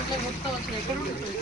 ఇట్లా మొత్తం వచ్చిన ఎక్కడ ఉంటుంది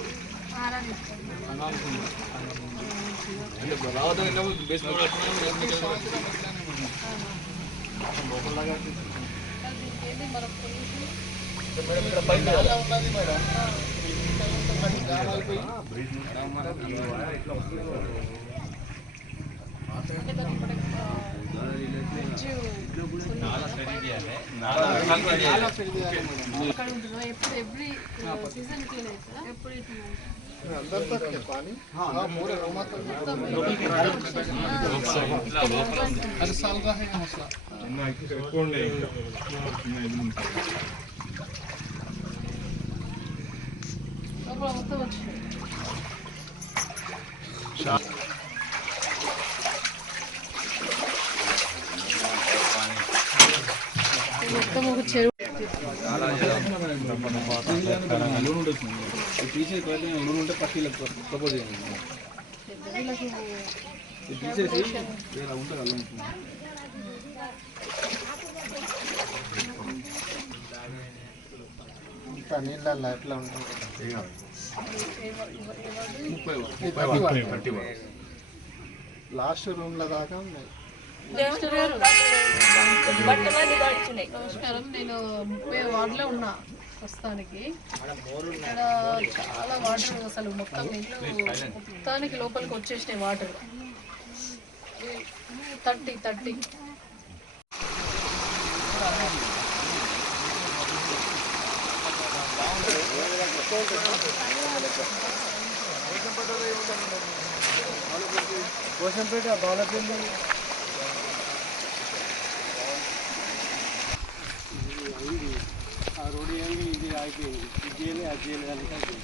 మొత్తం ఒక చెరువు ఉంటే పట్టీలకు ప్రపోజ్ చేయండి నీళ్ళల్లో ఎట్లా ఉంటుంది లాస్ట్ రూమ్ల దాకా ఉన్నాయి. నమస్కారం, నేను 30 వార్డులో ఉన్నా ప్రస్తుతానికి. ఇక్కడ చాలా వాటర్ అసలు మొత్తం ఇంట్లో మొత్తానికి లోపలికి వచ్చేసినాయి వాటర్ 30 కోసంపేట బాలపల్లి ఆ రోడ్డు ఏంది ఇది అయిపోయింది. ఇది చేయాలి అది చేయాలి అంటే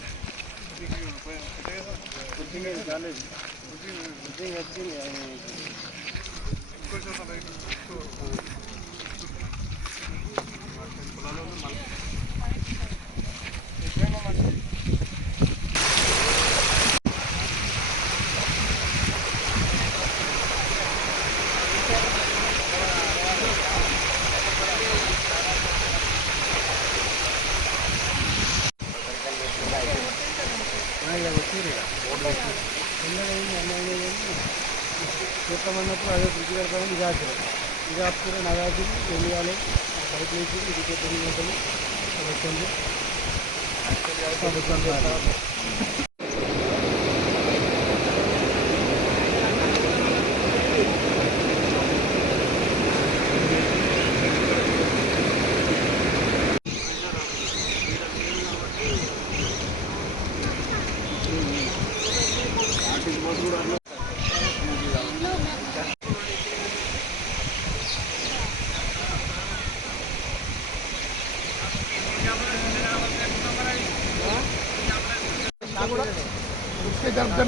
బుద్ధింగ్ కాలేదు. బుద్ధింగ్ వచ్చింది. చెప్తామన్నప్పుడు అదే బుద్ధి కడతామని ఇది ఆచారు. ఇది ఆపుకుని నగాజు తెలియాలి బయట నుంచి ఇది 9 గంటలు ప్రభుత్వం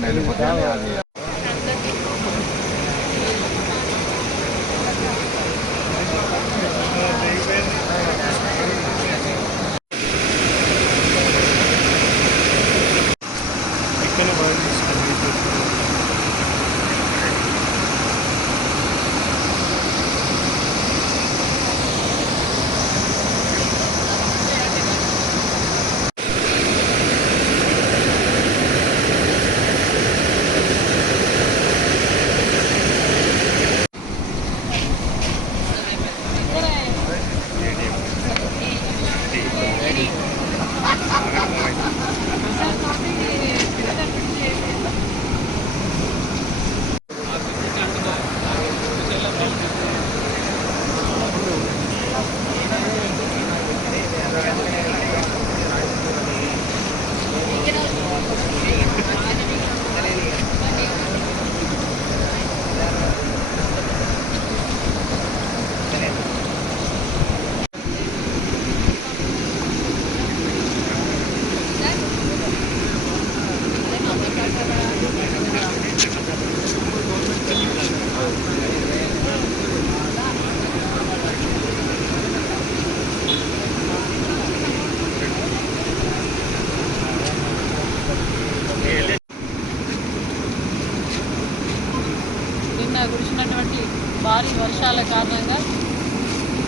వెళ్ళిపోతాయి.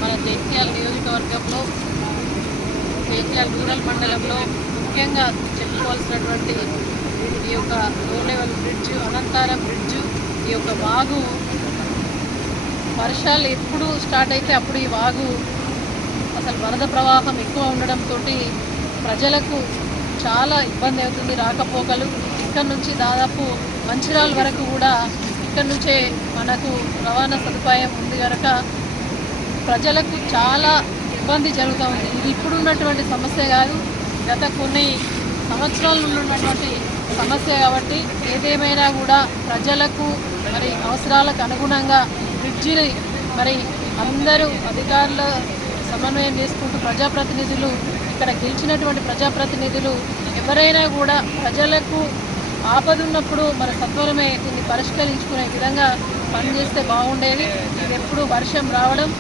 మన జైత్యాల నియోజకవర్గంలో జైత్యాల రూరల్ మండలంలో ముఖ్యంగా చెప్పుకోవాల్సినటువంటి ఈ యొక్క లో లెవెల్ బ్రిడ్జ్, అనంతారం బ్రిడ్జ్, ఈ యొక్క వాగు వర్షాలు ఎప్పుడు స్టార్ట్ అయితే అప్పుడు ఈ వాగు అసలు వరద ప్రవాహం ఎక్కువ ఉండడంతో ప్రజలకు చాలా ఇబ్బంది అవుతుంది. రాకపోకలు ఇక్కడ నుంచి దాదాపు మంచిర్యాల వరకు కూడా ఇక్కడ నుంచే మనకు రవాణా సదుపాయం ఉంది కనుక ప్రజలకు చాలా ఇబ్బంది జరుగుతూ ఉంది. ఇది ఇప్పుడున్నటువంటి సమస్య కాదు, గత కొన్ని సంవత్సరాల నుండి ఉన్నటువంటి సమస్య కాబట్టి ఏదేమైనా కూడా ప్రజలకు మరి అవసరాలకు అనుగుణంగా బ్రిడ్జిని మరి అందరూ అధికారుల సమన్వయం చేసుకుంటూ ప్రజాప్రతినిధులు ఇక్కడ గెలిచినటువంటి ప్రజాప్రతినిధులు ఎవరైనా కూడా ప్రజలకు ఆపదున్నప్పుడు మన సత్వరమే దీన్ని పరిష్కరించుకునే విధంగా పనిచేస్తే బాగుండేది. ఇది ఎప్పుడు వర్షం రావడం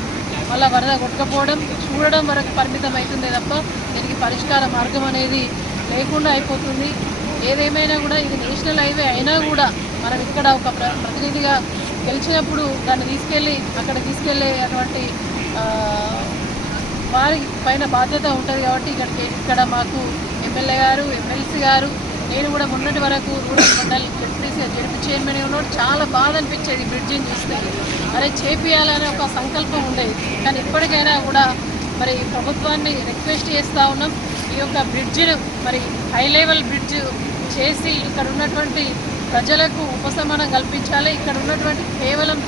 మళ్ళీ వరద కొట్టుకపోవడం చూడడం వరకు పరిమితం అవుతుందే తప్ప దీనికి పరిష్కార మార్గం అనేది లేకుండా అయిపోతుంది. ఏదేమైనా కూడా ఇది నేషనల్ హైవే అయినా కూడా మనం ఇక్కడ ఒక ప్రతినిధిగా గెలిచినప్పుడు దాన్ని తీసుకెళ్ళి అక్కడ తీసుకెళ్ళేటువంటి వారి పైన బాధ్యత ఉంటుంది కాబట్టి ఇక్కడ మాకు ఎమ్మెల్యే గారు, ఎమ్మెల్సీ గారు, నేను కూడా మొన్నటి వరకు రూరల్ మండల్ జడ్పీ చైర్మన్ ఉన్నాడు. చాలా బాధ అనిపించేది బ్రిడ్జిని చూస్తే, అరే చేపియాలనే ఒక సంకల్పం ఉండేది. కానీ ఇప్పటికైనా కూడా మరి ప్రభుత్వాన్ని రిక్వెస్ట్ చేస్తూ ఉన్నాం, ఈ యొక్క బ్రిడ్జిను మరి హై లెవెల్ బ్రిడ్జ్ చేసి ఇక్కడ ఉన్నటువంటి ప్రజలకు ఉపశమనం కల్పించాలి. ఇక్కడ ఉన్నటువంటి కేవలం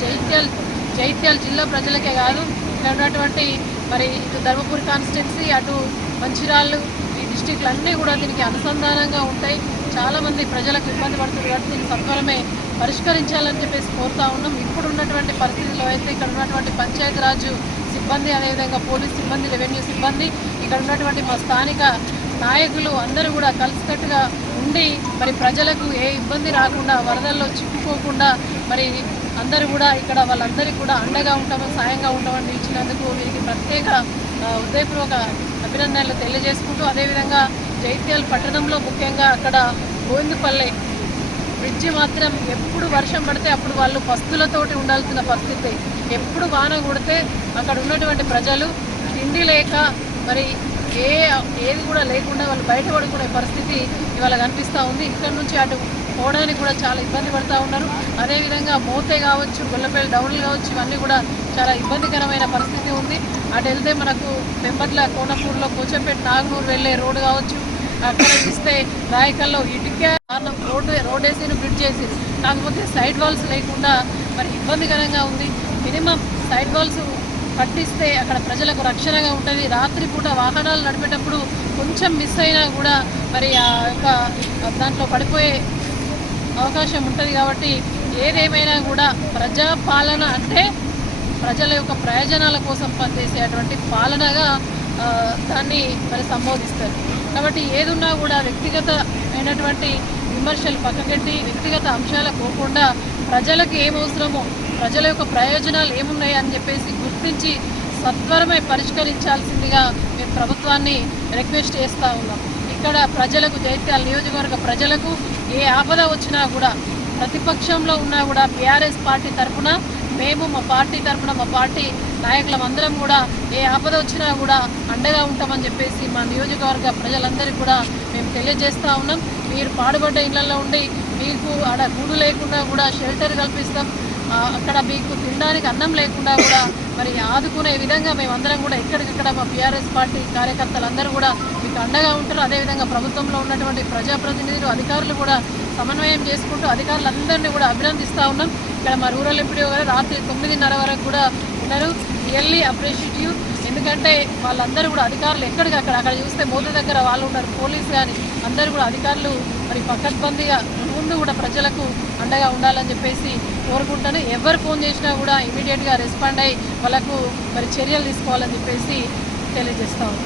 జైత్యాల జిల్లా ప్రజలకే కాదు, ఇక్కడ ఉన్నటువంటి మరి ఇటు ధర్మపురి కాన్స్టిట్యున్సీ, అటు మంచిర్యాల ఈ డిస్టిక్లు అన్నీ కూడా దీనికి అనుసంధానంగా ఉంటాయి. చాలామంది ప్రజలకు ఇబ్బంది పడుతుంది కాబట్టి దీన్ని సత్వరమే పరిష్కరించాలని చెప్పేసి కోరుతా ఉన్నాం. ఇప్పుడు ఉన్నటువంటి పరిస్థితుల్లో అయితే ఇక్కడ ఉన్నటువంటి పంచాయతీరాజ్ సిబ్బంది, అదేవిధంగా పోలీస్ సిబ్బంది, రెవెన్యూ సిబ్బంది, ఇక్కడ ఉన్నటువంటి మా స్థానిక నాయకులు అందరూ కూడా కలిసికట్టుగా ఉండి మరి ప్రజలకు ఏ ఇబ్బంది రాకుండా, వరదల్లో చిక్కుకోకుండా మరి అందరూ కూడా ఇక్కడ వాళ్ళందరికీ కూడా అండగా ఉంటామని, సాయంగా ఉంటామని నిలిచినందుకు వీరికి ప్రత్యేక హృదయపూర్వక అభినందనలు తెలియజేసుకుంటూ, అదేవిధంగా జైత్యాల పట్టణంలో ముఖ్యంగా అక్కడ గోవిందపల్లె బ్రిడ్జి మాత్రం ఎప్పుడు వర్షం పడితే అప్పుడు వాళ్ళు పస్తులతోటి ఉండాల్సిన పరిస్థితి. ఎప్పుడు వాన కొడితే అక్కడ ఉన్నటువంటి ప్రజలు తిండి లేక మరి ఏది కూడా లేకుండా వాళ్ళు బయట పడుకునే పరిస్థితి ఇవాళ కనిపిస్తూ ఉంది. ఇక్కడ నుంచి అటు పోవడానికి కూడా చాలా ఇబ్బంది పడుతూ ఉన్నారు. అదేవిధంగా మోతే కావచ్చు, గొల్లపల్లి డౌన్లు కావచ్చు, ఇవన్నీ కూడా చాలా ఇబ్బందికరమైన పరిస్థితి ఉంది. అటు వెళ్తే మనకు పెంపట్ల, కోనపూర్లో, పోచంపేట, నాగనూరు వెళ్ళే రోడ్డు కావచ్చు, అక్కడ చూస్తే రాయకల్లో ఇటుక రోడ్ వేసి బ్రిడ్జ్ చేసి, కాకపోతే సైడ్ వాల్స్ లేకుండా మరి ఇబ్బందికరంగా ఉంది. మినిమం సైడ్ వాల్స్ పట్టిస్తే అక్కడ ప్రజలకు రక్షణగా ఉంటుంది. రాత్రిపూట వాహనాలు నడిపేటప్పుడు కొంచెం మిస్ అయినా కూడా మరి ఆ యొక్క దాంట్లో పడిపోయే అవకాశం ఉంటుంది. కాబట్టి ఏదేమైనా కూడా ప్రజాపాలన అంటే ప్రజల యొక్క ప్రయోజనాల కోసం పనిచేసేటువంటి పాలనగా దాన్ని మరి సంబోధిస్తారు. కాబట్టి ఏదున్నా కూడా వ్యక్తిగతమైనటువంటి విమర్శలు పక్కకెట్టి వ్యక్తిగత అంశాలకు పోకుండా ప్రజలకు ఏమవసరమో, ప్రజల యొక్క ప్రయోజనాలు ఏమున్నాయి అని చెప్పేసి గుర్తించి సత్వరమే పరిష్కరించాల్సిందిగా మేము ప్రభుత్వాన్ని రిక్వెస్ట్ చేస్తూ ఉన్నాం. ఇక్కడ ప్రజలకు, జైత్యాల నియోజకవర్గ ప్రజలకు ఏ ఆపద వచ్చినా కూడా, ప్రతిపక్షంలో ఉన్నా కూడా బీఆర్ఎస్ పార్టీ తరఫున మేము, మా పార్టీ తరఫున మా పార్టీ నాయకులందరం కూడా ఏ ఆపద వచ్చినా కూడా అండగా ఉంటామని చెప్పేసి మా నియోజకవర్గ ప్రజలందరికీ కూడా మేము తెలియజేస్తూ ఉన్నాం. మీరు పాడుబడ్డ ఇళ్లలో ఉండి మీకు ఆడ గూడు లేకుండా కూడా షెల్టర్ కల్పిస్తాం, అక్కడ మీకు తినడానికి అన్నం లేకుండా కూడా మరి ఆదుకునే విధంగా మేమందరం కూడా ఎక్కడికక్కడ మా బీఆర్ఎస్ పార్టీ కార్యకర్తలందరూ కూడా మీకు అండగా ఉంటారు. అదేవిధంగా ప్రభుత్వంలో ఉన్నటువంటి ప్రజాప్రతినిధులు, అధికారులు కూడా సమన్వయం చేసుకుంటూ అధికారులందరినీ కూడా అభినందిస్తూ ఉన్నాం. ఇక్కడ మా రూరల్ ఎంపీడీ గారు రాత్రి 9:30 వరకు కూడా ఉన్నారు. Really appreciative. ఎందుకంటే వాళ్ళందరూ కూడా అధికారులు ఎక్కడికక్కడ, అక్కడ చూస్తే మోత దగ్గర వాళ్ళు ఉన్నారు, పోలీసు కానీ అందరూ కూడా అధికారులు మరి పకడ్బందీగా ముందు కూడా ప్రజలకు అండగా ఉండాలని చెప్పేసి కోరుకుంటాను. ఎవరు ఫోన్ చేసినా కూడా ఇమీడియట్గా రెస్పాండ్ అయ్యి వాళ్ళకు మరి చర్యలు తీసుకోవాలని చెప్పేసి తెలియజేస్తాము.